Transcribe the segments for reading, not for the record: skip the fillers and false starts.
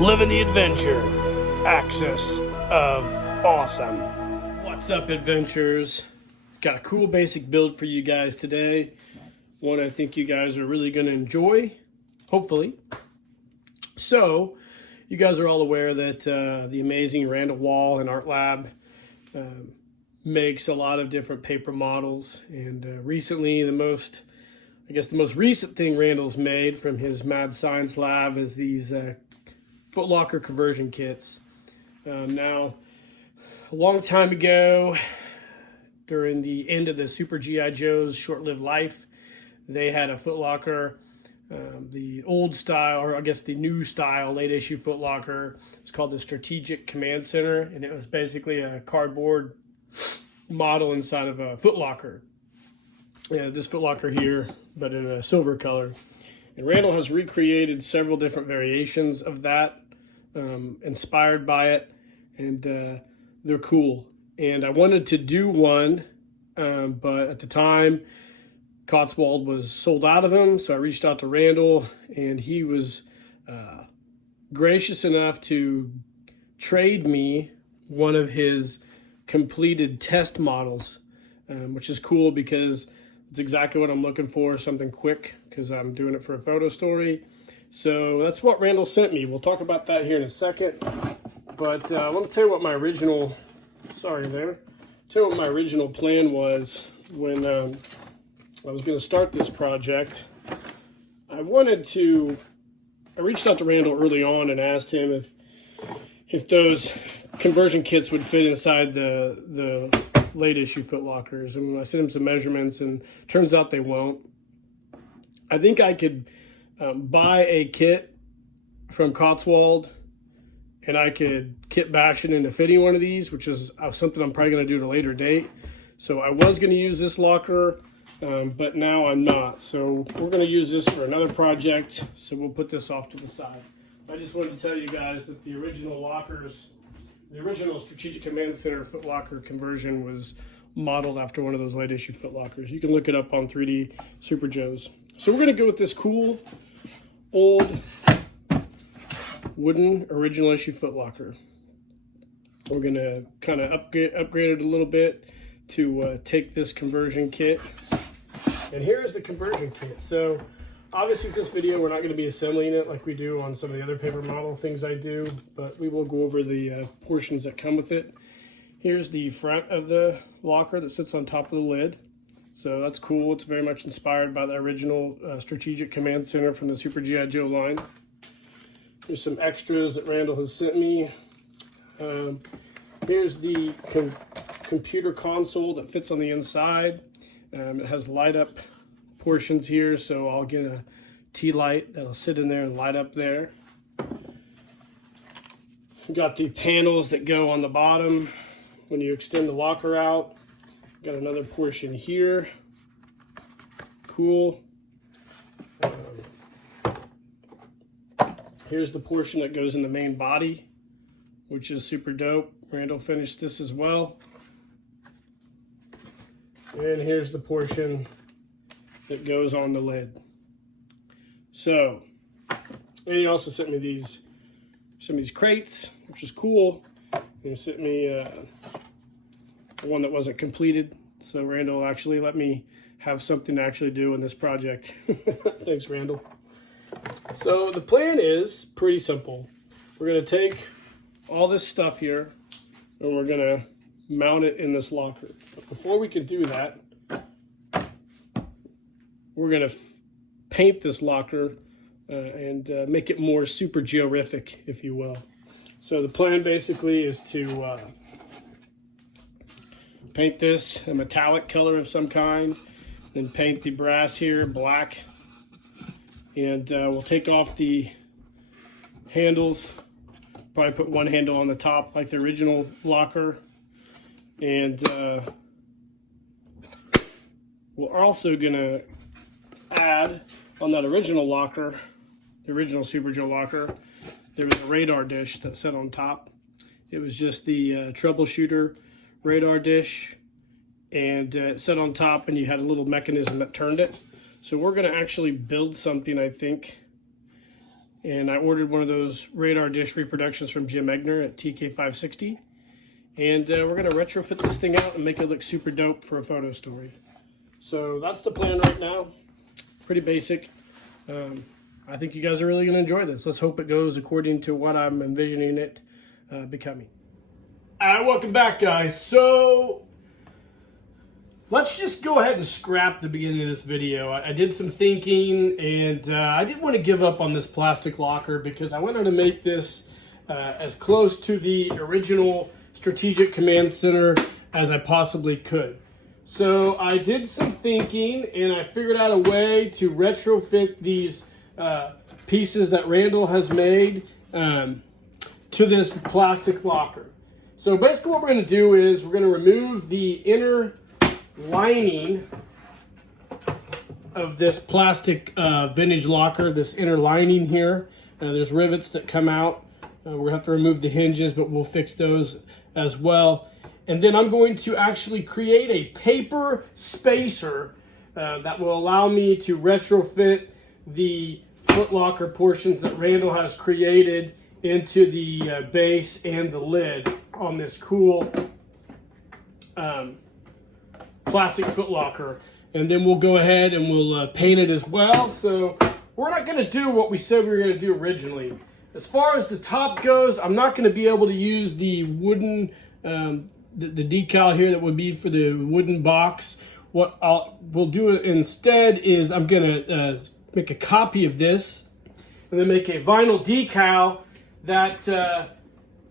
living the adventure, axis of awesome. What's up, adventurers? Got a cool basic build for you guys today. One I think you guys are really going to enjoy, hopefully. So, you guys are all aware that the amazing Randall Wall and Art Lab makes a lot of different paper models. And recently, the most recent thing Randall's made from his mad science lab is these footlocker conversion kits. Now, a long time ago, during the end of the Super G.I. Joe's short-lived life, they had a footlocker, the old style, or I guess the new style, late issue footlocker. It's called the Strategic Command Center, and it was basically a cardboard model inside of a footlocker. This footlocker here, but in a silver color. And Randall has recreated several different variations of that, inspired by it, and they're cool. And I wanted to do one, but at the time, Cotswold was sold out of them, so I reached out to Randall, and he was gracious enough to trade me one of his completed test models, which is cool because it's exactly what I'm looking for, something quick, because I'm doing it for a photo story. So that's what Randall sent me. We'll talk about that here in a second. But I want to tell you what my original, plan was when I was going to start this project. I reached out to Randall early on and asked him if those conversion kits would fit inside the late issue footlockers, and I sent him some measurements, and turns out they won't. I think I could buy a kit from Cotswold, and I could kit bash it into fitting one of these, which is something I'm probably going to do at a later date. So I was going to use this locker, but now I'm not. So we're going to use this for another project, so we'll put this off to the side. I just wanted to tell you guys that the original lockers, the original Strategic Command Center footlocker conversion was modeled after one of those late issue footlockers. You can look it up on 3D Super Joes. So we're going to go with this cool old wooden original issue footlocker. We're going to kind of upgrade it a little bit to take this conversion kit. And here's the conversion kit. So obviously with this video, we're not going to be assembling it like we do on some of the other paper model things I do, but we will go over the portions that come with it. Here's the front of the locker that sits on top of the lid. So that's cool. It's very much inspired by the original Strategic Command Center from the Super G.I. Joe line. Here's some extras that Randall has sent me. Here's the computer console that fits on the inside. It has light up portions here, so I'll get a tea light that'll sit in there and light up there. We've got the panels that go on the bottom when you extend the locker out. Got another portion here. Cool. Here's the portion that goes in the main body, which is super dope. Randall finished this as well. And here's the portion that goes on the lid. So, and he also sent me some of these crates, which is cool. And he sent me one that wasn't completed. So Randall actually let me have something to actually do in this project. Thanks, Randall. So the plan is pretty simple. We're going to take all this stuff here and we're going to mount it in this locker. But before we can do that, we're going to paint this locker and make it more super georific, if you will. So the plan basically is to paint this a metallic color of some kind, then paint the brass here black, and we'll take off the handles, probably put one handle on the top like the original locker, and we're also gonna add on that original locker, the original Super Joe locker, there was a radar dish that sat on top. It was just the troubleshooter radar dish, and it sat on top, and you had a little mechanism that turned it. So we're going to actually build something, I think, and I ordered one of those radar dish reproductions from Jim Egner at TK560. And we're going to retrofit this thing out and make it look super dope for a photo story. So that's the plan right now. Pretty basic. I think you guys are really going to enjoy this. Let's hope it goes according to what I'm envisioning it becoming. All right, welcome back, guys. So let's just go ahead and scrap the beginning of this video. I did some thinking, and I didn't want to give up on this plastic locker because I wanted to make this as close to the original Strategic Command Center as I possibly could. So I did some thinking, and I figured out a way to retrofit these pieces that Randall has made to this plastic locker. So basically what we're going to do is we're going to remove the inner lining of this plastic vintage locker, this inner lining here. There's rivets that come out. We're going to have to remove the hinges, but we'll fix those as well. And then I'm going to actually create a paper spacer that will allow me to retrofit the footlocker portions that Randall has created into the base and the lid on this cool plastic footlocker. And then we'll go ahead and we'll paint it as well. So we're not going to do what we said we were going to do originally. As far as the top goes, I'm not going to be able to use the wooden, the decal here that would be for the wooden box. What we'll do instead is I'm going to make a copy of this and then make a vinyl decal that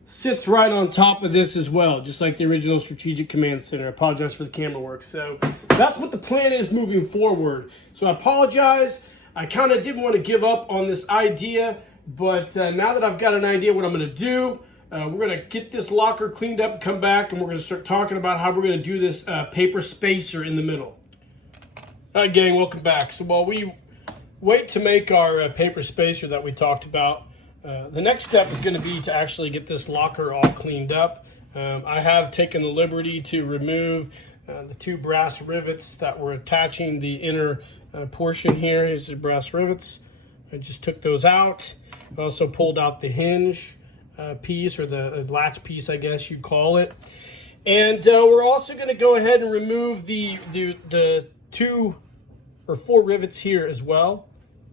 sits right on top of this as well, just like the original Strategic Command Center. I apologize for the camera work. So that's what the plan is moving forward. So I apologize. I kind of didn't want to give up on this idea, but now that I've got an idea what I'm going to do, we're going to get this locker cleaned up and come back, and we're going to start talking about how we're going to do this paper spacer in the middle. All right, gang, welcome back. So while we wait to make our paper spacer that we talked about, the next step is going to be to actually get this locker all cleaned up. I have taken the liberty to remove the two brass rivets that were attaching the inner portion here. Here's the brass rivets. I just took those out. I also pulled out the hinge piece, or the latch piece, I guess you'd call it. And we're also going to go ahead and remove the 2 or 4 rivets here as well.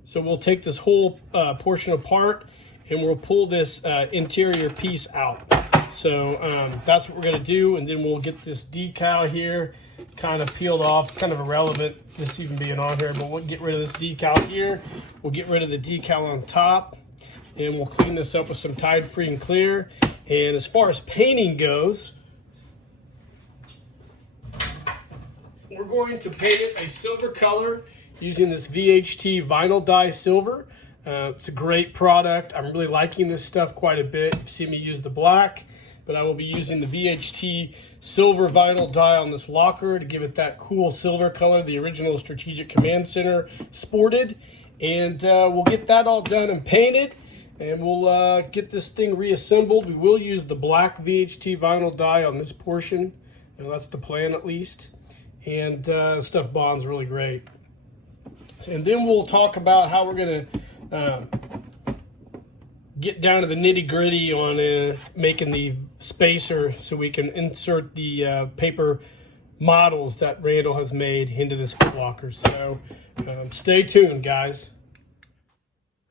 So we'll take this whole portion apart, and we'll pull this interior piece out. So that's what we're going to do, and then we'll get this decal here kind of peeled off. It's kind of irrelevant this even being on here, but we'll get rid of this decal here. We'll get rid of the decal on top, and we'll clean this up with some Tide Free and Clear. And as far as painting goes, we're going to paint it a silver color using this VHT vinyl dye silver. It's a great product. I'm really liking this stuff quite a bit. You've seen me use the black, but I will be using the VHT silver vinyl dye on this locker to give it that cool silver color the original Strategic Command Center sported. And we'll get that all done and painted, and we'll get this thing reassembled. We will use the black VHT vinyl dye on this portion, and that's the plan at least. And stuff bonds really great. And then we'll talk about how we're going to get down to the nitty-gritty on making the spacer so we can insert the paper models that Randall has made into this footlocker. So stay tuned, guys.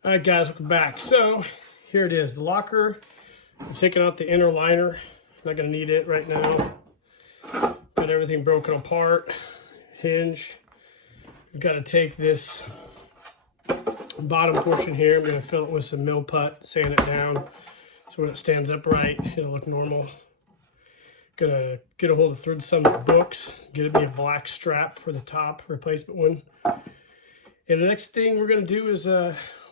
All right, guys, welcome back. So here it is, the locker. I'm taking out the inner liner. Not going to need it right now. Got everything broken apart. Hinge. We've got to take this bottom portion here. I'm going to fill it with some mill putt, sand it down, so when it stands upright, it'll look normal. Gonna get a hold of some of the books, get it be a black strap for the top replacement one. And the next thing we're going to do is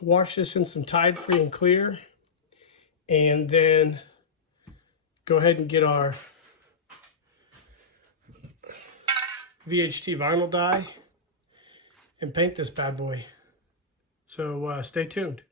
wash this in some Tide Free and Clear, and then go ahead and get our VHT vinyl dye and paint this bad boy. So stay tuned.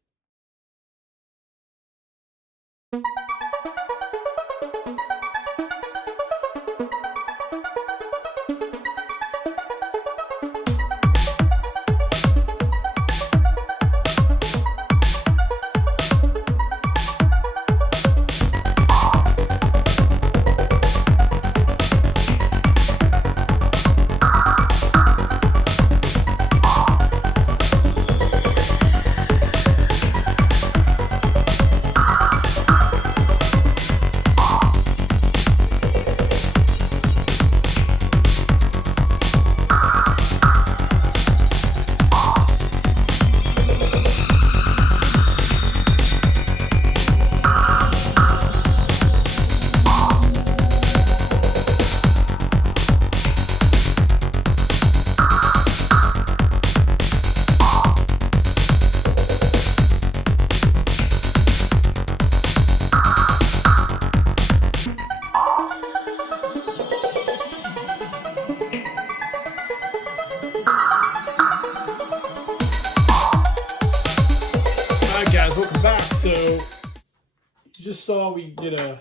just saw we did a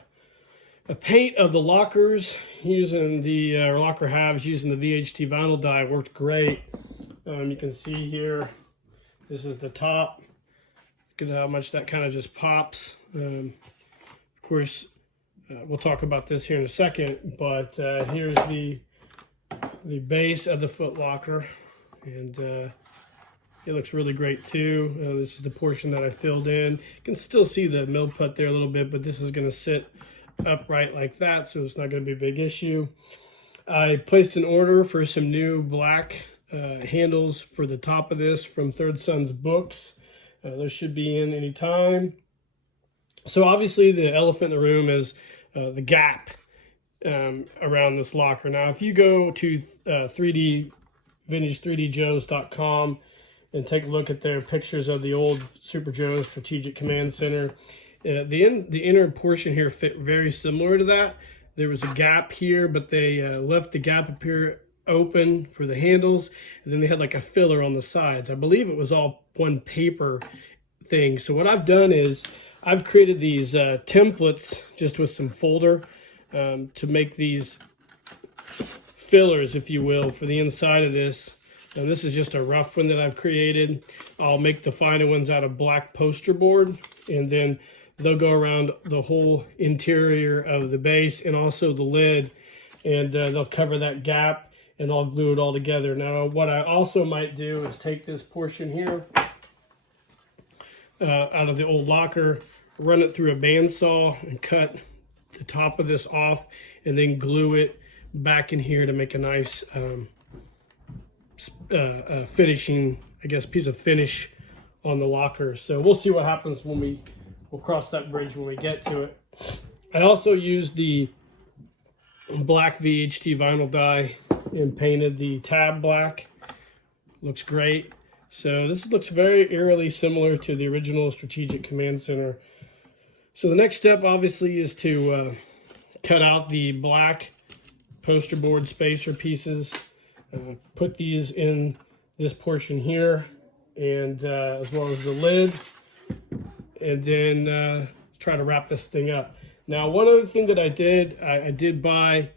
paint of the lockers using the locker halves using the VHT vinyl dye. Worked great. You can see here, this is the top. Look at how much that kind of just pops. Of course, we'll talk about this here in a second, but here's the base of the foot locker, and it looks really great too. This is the portion that I filled in. You can still see the mill put there a little bit, but this is going to sit upright like that, so it's not going to be a big issue. I placed an order for some new black handles for the top of this from Third Sons Books. Those should be in any time. So obviously the elephant in the room is the gap around this locker. Now, if you go to vintage3djoes.com and take a look at their pictures of the old Super Joe Strategic Command Center, the inner portion here fit very similar to that. There was a gap here, but they left the gap appear open for the handles, and then they had like a filler on the sides. I believe it was all one paper thing. So what I've done is I've created these templates just with some folder to make these fillers, if you will, for the inside of this. And this is just a rough one that I've created. I'll make the final ones out of black poster board, and then they'll go around the whole interior of the base and also the lid, and they'll cover that gap, and I'll glue it all together. Now, what I also might do is take this portion here out of the old locker, run it through a bandsaw and cut the top of this off, and then glue it back in here to make a nice finishing, I guess, piece of finish on the locker. So we'll see what happens when we'll cross that bridge when we get to it. I also used the black VHT vinyl dye and painted the tab black. Looks great. So this looks very eerily similar to the original Strategic Command Center. So the next step obviously is to cut out the black poster board spacer pieces, put these in this portion here, and as well as the lid, and then try to wrap this thing up. Now, one other thing that I did buy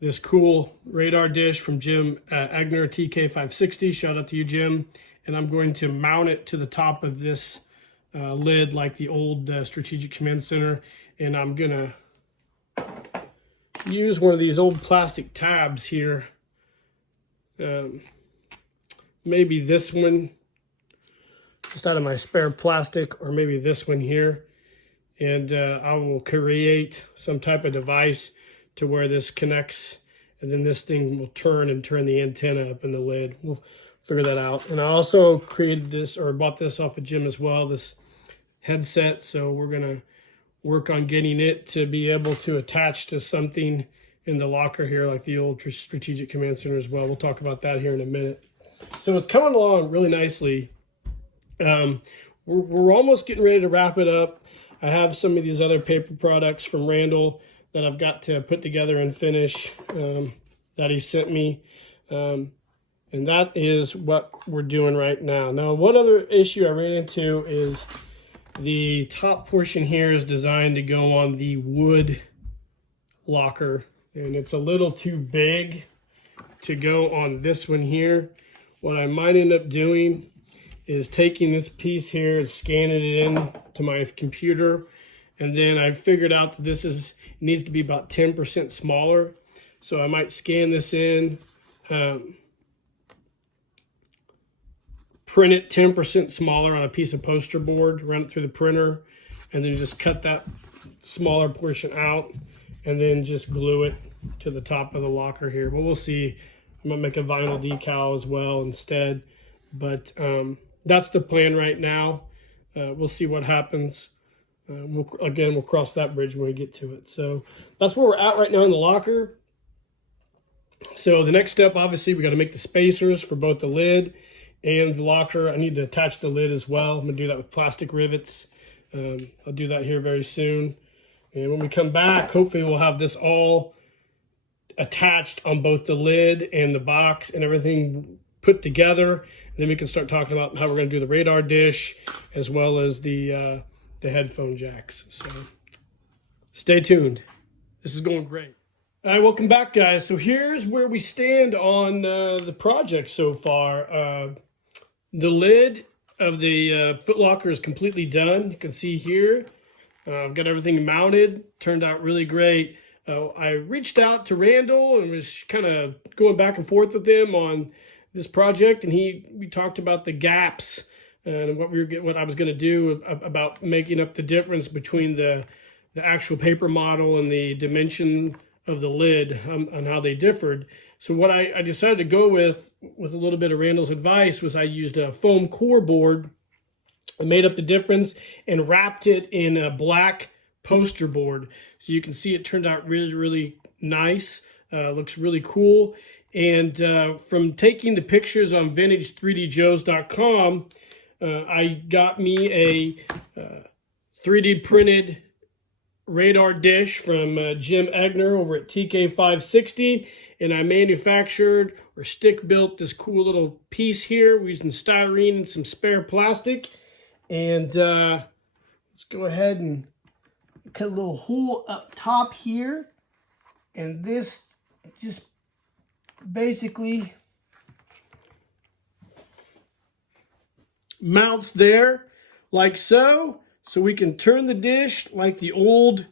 this cool radar dish from Jim Egner, TK560. Shout out to you, Jim. And I'm going to mount it to the top of this lid like the old Strategic Command Center. And I'm going to use one of these old plastic tabs here. Maybe this one, just out of my spare plastic, or maybe this one here. And I will create some type of device to where this connects, and then this thing will turn the antenna up in the lid. We'll figure that out. And I also created this, or bought this off of Jim as well, this headset. So we're going to work on getting it to be able to attach to something in the locker here, like the old Strategic Command Center as well. We'll talk about that here in a minute. So it's coming along really nicely. We're almost getting ready to wrap it up. I have some of these other paper products from Randall that I've got to put together and finish that he sent me. And that is what we're doing right now. Now, one other issue I ran into is the top portion here is designed to go on the wood locker, and it's a little too big to go on this one here. What I might end up doing is taking this piece here and scanning it in to my computer, and then I figured out that it needs to be about 10% smaller. So I might scan this in, print it 10% smaller on a piece of poster board, run it through the printer, and then just cut that smaller portion out, and then just glue it to the top of the locker here. But we'll see. I'm gonna make a vinyl decal as well instead. But that's the plan right now. We'll see what happens. We'll cross that bridge when we get to it. So that's where we're at right now in the locker. So the next step, obviously, we got to make the spacers for both the lid and the locker. I need to attach the lid as well. I'm going to do that with plastic rivets. I'll do that here very soon. And when we come back, hopefully we'll have this all attached on both the lid and the box and everything put together. And then we can start talking about how we're going to do the radar dish, as well as the the headphone jacks. So stay tuned. This is going great. All right, welcome back, guys. So here's where we stand on the project so far. The lid of the foot locker is completely done. You can see here, I've got everything mounted. Turned out really great. I reached out to Randall and was kind of going back and forth with him on this project, and we talked about the gaps and what I was going to do about making up the difference between the actual paper model and the dimension of the lid, on how they differed. So what I decided to go with a little bit of Randall's advice, was I used a foam core board. I made up the difference and wrapped it in a black poster board. So you can see it turned out really, really nice. Looks really cool. And from taking the pictures on vintage3djoes.com, I got me a 3D printed radar dish from Jim Egner over at TK560, and I manufactured or stick built this cool little piece here. We're using styrene and some spare plastic. And let's go ahead and cut a little hole up top here, and this just basically mounts there like so. So we can turn the dish like the old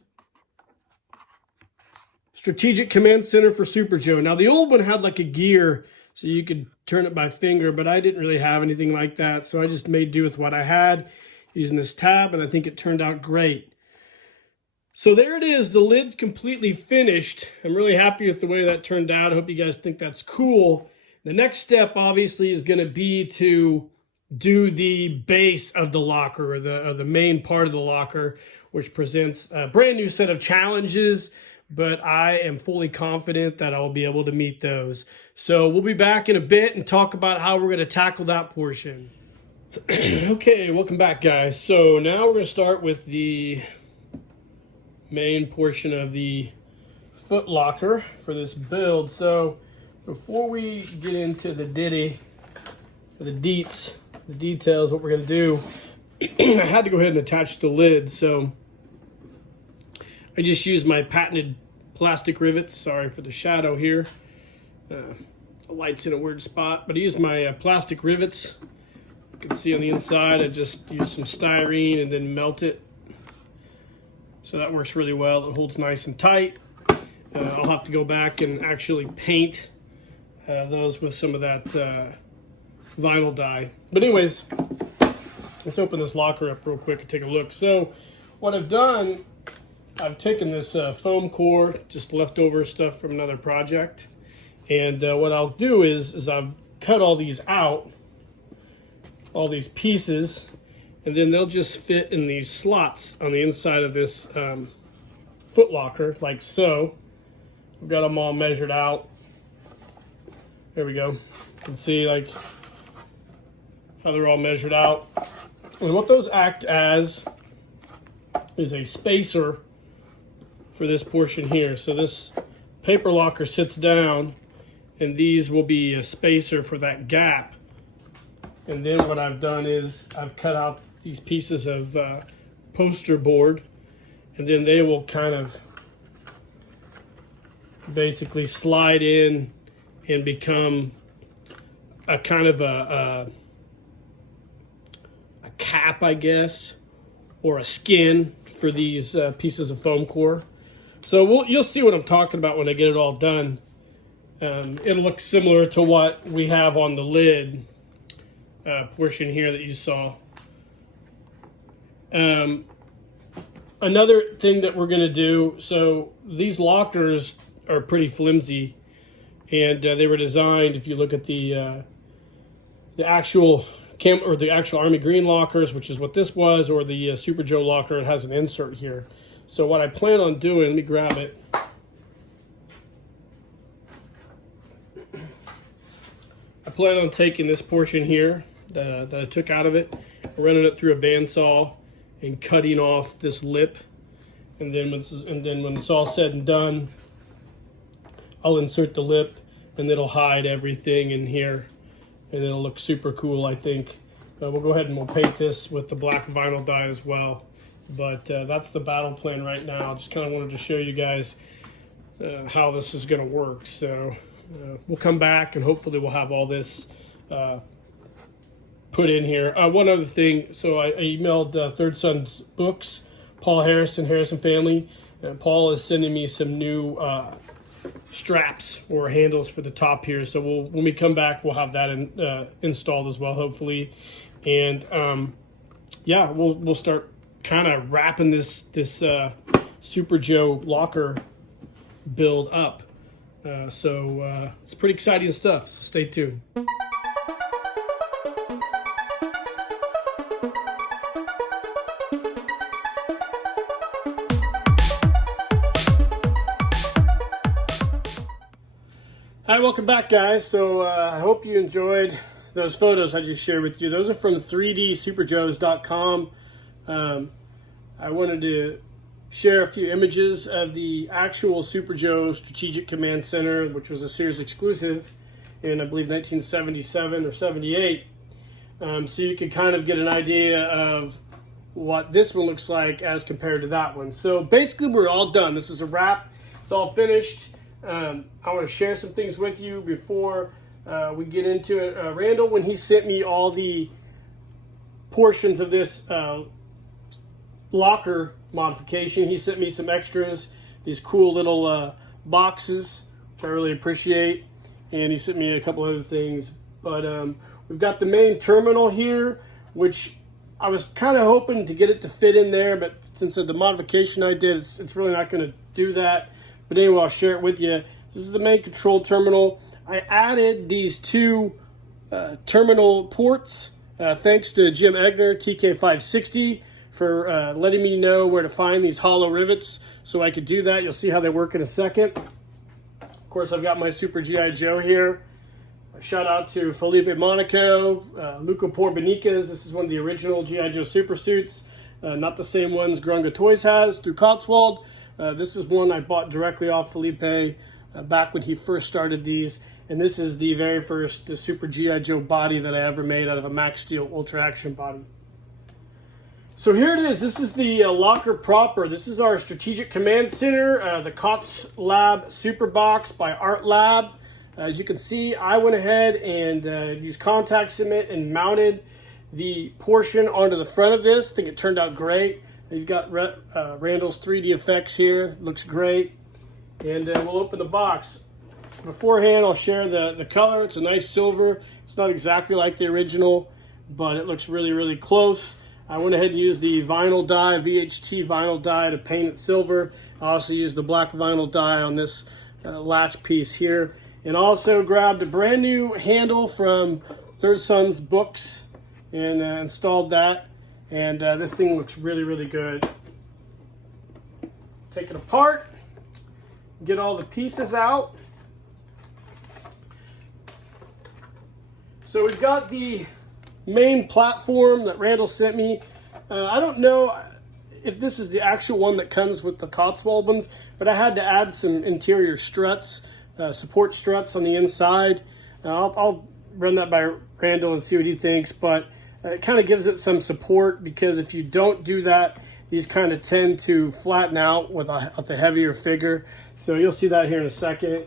Strategic Command Center for Super Joe. Now the old one had like a gear so you could turn it by finger, but I didn't really have anything like that. So I just made do with what I had using this tab, and I think it turned out great. So there it is. The lid's completely finished. I'm really happy with the way that turned out. I hope you guys think that's cool. The next step obviously is going to be to do the base of the locker, or the main part of the locker, which presents a brand new set of challenges, but I am fully confident that I'll be able to meet those. So we'll be back in a bit and talk about how we're going to tackle that portion. Okay, welcome back, guys. So now we're going to start with the main portion of the foot locker for this build. So before we get into the details, what we're going to do, I had to go ahead and attach the lid. So I just used my patented plastic rivets. Sorry for the shadow here. The light's in a weird spot, but I used my plastic rivets. You can see on the inside, I just used some styrene and then melt it. So that works really well. It holds nice and tight. I'll have to go back and actually paint those with some of that vinyl dye. But anyways, let's open this locker up real quick and take a look. So what I've done, I've taken this foam core, just leftover stuff from another project. And what I'll do is I've cut all these out, all these pieces, and then they'll just fit in these slots on the inside of this foot locker, like so. I've got them all measured out. There we go. You can see like how they're all measured out. And what those act as is a spacer for this portion here. So this paper locker sits down, and these will be a spacer for that gap. And then what I've done is I've cut out these pieces of poster board, and then they will kind of basically slide in and become a kind of a cap, I guess, or a skin for these pieces of foam core. So you'll see what I'm talking about when I get it all done. It'll look similar to what we have on the lid portion here that you saw. Another thing that we're going to do, so these lockers are pretty flimsy, and they were designed, if you look at the actual Army Green lockers, which is what this was, or the Super Joe locker, it has an insert here. So what I plan on doing, let me grab it. I plan on taking this portion here that I took out of it, running it through a bandsaw, and cutting off this lip. And then when it's all said and done, I'll insert the lip, and it'll hide everything in here, and it'll look super cool, I think. We'll go ahead and we'll paint this with the black vinyl dye as well. But that's the battle plan right now. Just kind of wanted to show you guys how this is going to work. So we'll come back and hopefully we'll have all this put in here. One other thing, so I emailed Third Son's Books, Paul Harrison Family, and Paul is sending me some new straps or handles for the top here. So when we come back, we'll have that installed as well, hopefully. And yeah, we'll start kind of wrapping this Super Joe locker build up. So it's pretty exciting stuff, so stay tuned. Hi, welcome back, guys. So I hope you enjoyed those photos I just shared with you. Those are from 3dsuperjoes.com. I wanted to share a few images of the actual Super Joe Strategic Command Center, which was a Sears exclusive in, I believe, 1977 or 78. So you could kind of get an idea of what this one looks like as compared to that one. So basically, we're all done. This is a wrap. It's all finished. I want to share some things with you before we get into it. Randall, when he sent me all the portions of this locker modification, he sent me some extras, these cool little boxes, which I really appreciate, and he sent me a couple other things. But we've got the main terminal here, which I was kind of hoping to get it to fit in there, but since the modification I did, it's really not going to do that. But anyway, I'll share it with you. This is the main control terminal. I added these two terminal ports thanks to Jim Egner, TK560, for letting me know where to find these hollow rivets so I could do that. You'll see how they work in a second. Of course, I've got my Super G.I. Joe here. A shout out to Felipe Monaco, Luca Porbenicas. This is one of the original G.I. Joe super suits, not the same ones Grunga Toys has through Cotswold. This is one I bought directly off Felipe back when he first started these. And this is the very first Super G.I. Joe body that I ever made out of a Max Steel Ultra Action body. So here it is. This is the locker proper. This is our Strategic Command Center, the COTS Lab Super Box by Art Lab. As you can see, I went ahead and used contact cement and mounted the portion onto the front of this. I think it turned out great. You've got Randall's 3D effects here. Looks great. And we'll open the box. Beforehand, I'll share the color. It's a nice silver. It's not exactly like the original, but it looks really, really close. I went ahead and used the vinyl dye, VHT vinyl dye, to paint it silver. I also used the black vinyl dye on this latch piece here. And also grabbed a brand new handle from Third Son's Books and installed that. And this thing looks really, really good. Take it apart, get all the pieces out. So we've got the main platform that Randall sent me. I don't know if this is the actual one that comes with the Cotswold ones, but I had to add some interior struts, support struts on the inside. I'll run that by Randall and see what he thinks, but it kind of gives it some support, because if you don't do that, these kind of tend to flatten out with a heavier figure. So you'll see that here in a second.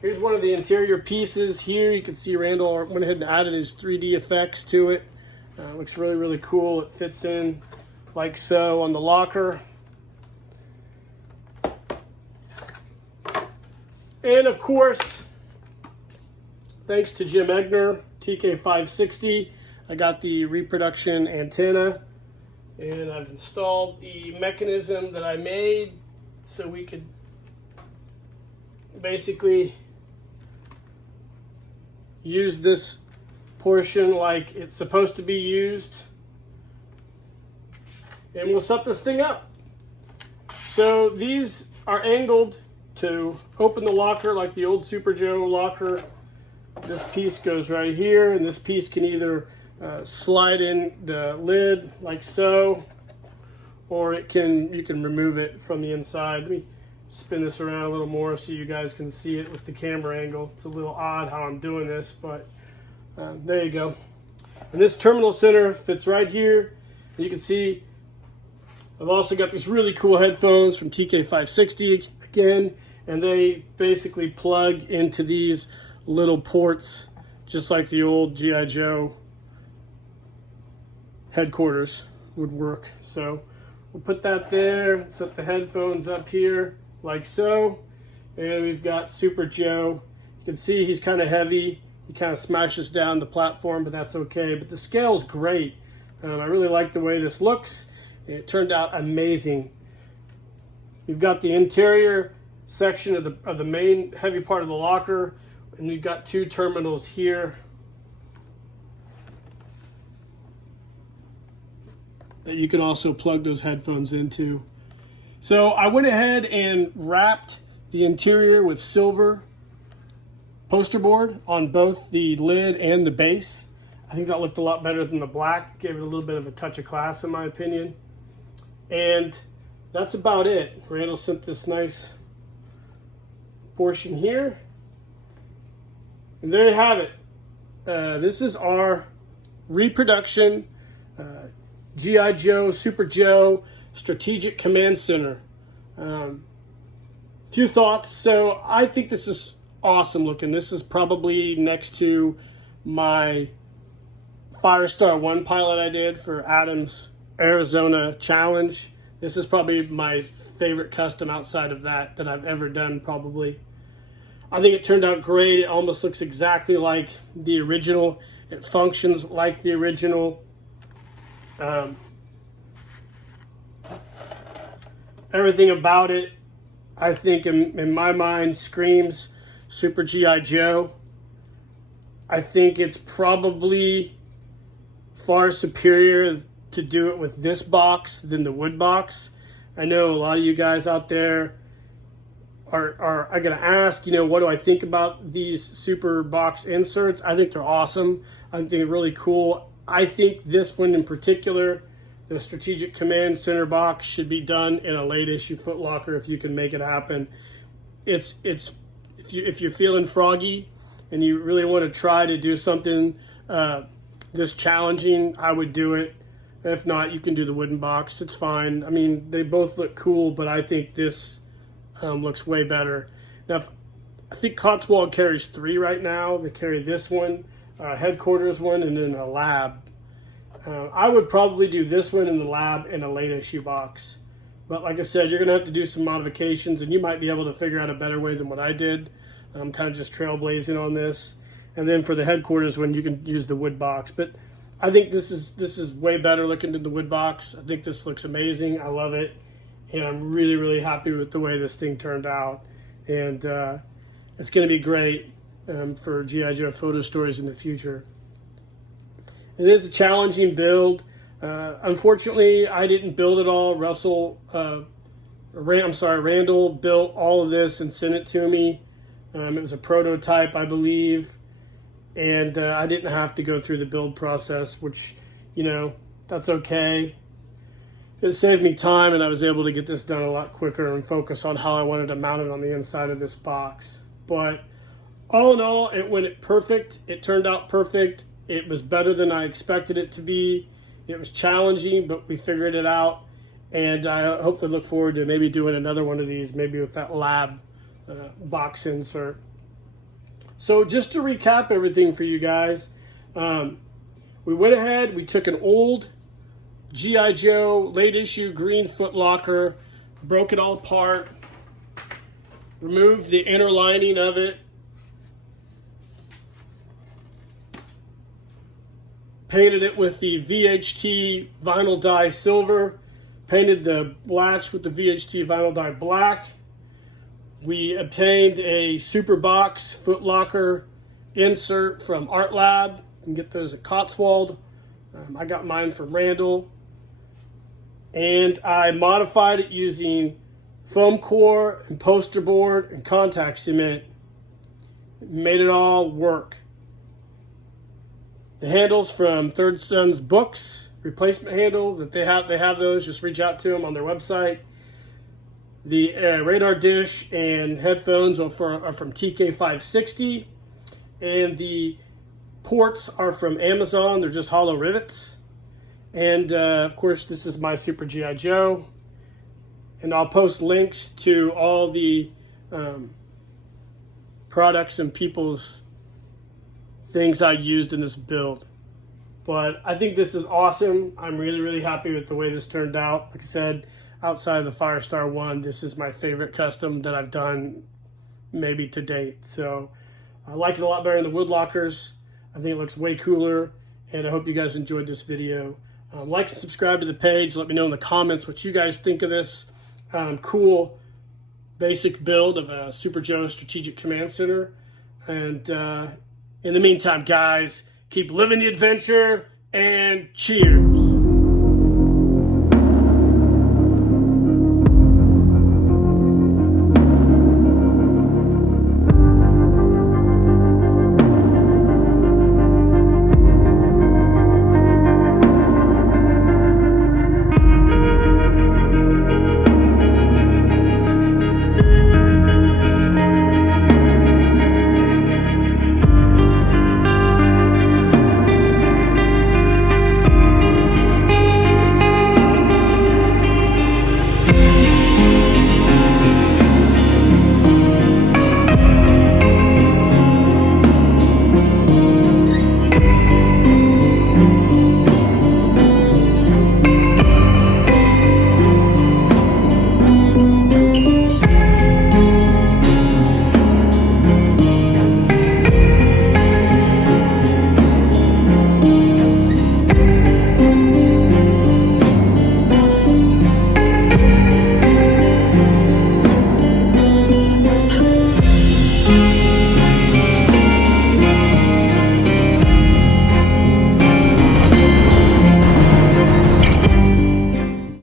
Here's one of the interior pieces here. You can see Randall went ahead and added his 3D effects to it. Looks really, really cool. It fits in like so on the locker. And of course, thanks to Jim Egner, TK560, I got the reproduction antenna, and I've installed the mechanism that I made so we could basically use this portion like it's supposed to be used. And we'll set this thing up. So these are angled to open the locker like the old Super Joe locker. This piece goes right here, and this piece can either slide in the lid like so, or you can remove it from the inside. Let me spin this around a little more so you guys can see it with the camera angle. It's a little odd how I'm doing this, but there you go. And this terminal center fits right here. You can see I've also got these really cool headphones from TK560 again, and they basically plug into these little ports just like the old G.I. Joe headquarters would work. So we'll put that there, set the headphones up here like so, and we've got Super Joe. You can see he's kind of heavy. He kind of smashes down the platform, but that's okay. But the scale's great. I really like the way this looks. It turned out amazing. You've got the interior section of the main heavy part of the locker, and you've got two terminals here that you can also plug those headphones into. So I went ahead and wrapped the interior with silver poster board on both the lid and the base. I think that looked a lot better than the black. Gave it a little bit of a touch of class in my opinion. And that's about it. Randall sent this nice portion here. And there you have it. This is our reproduction G.I. Joe, Super Joe Strategic Command Center. Few thoughts. So I think this is awesome looking. This is probably next to my Firestar 1 pilot I did for Adam's Arizona Challenge. This is probably my favorite custom outside of that I've ever done probably. I think it turned out great. It almost looks exactly like the original. It functions like the original. Everything about it, I think in my mind, screams Super G.I. Joe. I think it's probably far superior to do it with this box than the wood box. I know a lot of you guys out there are going to ask, what do I think about these super box inserts? I think they're awesome. I think they're really cool. I think this one in particular, the Strategic Command Center box, should be done in a late issue Foot Locker if you can make it happen. It's if you're feeling froggy and you really want to try to do something this challenging, I would do it. If not, you can do the wooden box. It's fine. I mean, they both look cool, but I think this looks way better. Now, I think Cotswold carries 3 right now. They carry this one, headquarters one, and then a lab. I would probably do this one in the lab in a late issue box. But like I said, you're going to have to do some modifications, and you might be able to figure out a better way than what I did. I'm kind of just trailblazing on this. And then for the headquarters one, you can use the wood box. But I think this is way better looking than the wood box. I think this looks amazing. I love it. And I'm really, really happy with the way this thing turned out. And it's going to be great for G.I. Joe photo stories in the future. It is a challenging build. Unfortunately, I didn't build it all. Randall built all of this and sent it to me. It was a prototype, I believe. And I didn't have to go through the build process, which, that's okay. It saved me time, and I was able to get this done a lot quicker and focus on how I wanted to mount it on the inside of this box. But all in all, it went perfect. It turned out perfect. It was better than I expected it to be. It was challenging, but we figured it out. And I hopefully look forward to maybe doing another one of these, maybe with that lab box insert. So just to recap everything for you guys, we went ahead, we took an old G.I. Joe late issue green Foot Locker, broke it all apart, removed the inner lining of it, painted it with the VHT vinyl dye silver, painted the latch with the VHT vinyl dye black. We obtained a super box Foot Locker insert from Art Lab. You can get those at Cotswold. I got mine from Randall. And I modified it using foam core and poster board and contact cement. Made it all work. The handles from Third Son's books, replacement handle that they have those. Just reach out to them on their website. The radar dish and headphones are from TK560, and the ports are from Amazon. They're just hollow rivets. And of course, this is my Super G.I. Joe. And I'll post links to all the products and people's things I used in this build. But I think this is awesome. I'm really, really happy with the way this turned out. Like I said, outside of the Firestar 1, this is my favorite custom that I've done maybe to date. So I like it a lot better than the Woodlockers. I think it looks way cooler, and I hope you guys enjoyed this video. Like and subscribe to the page. Let me know in the comments what you guys think of this cool basic build of a Super Joe Strategic Command Center. And in the meantime, guys, keep living the adventure, and cheers.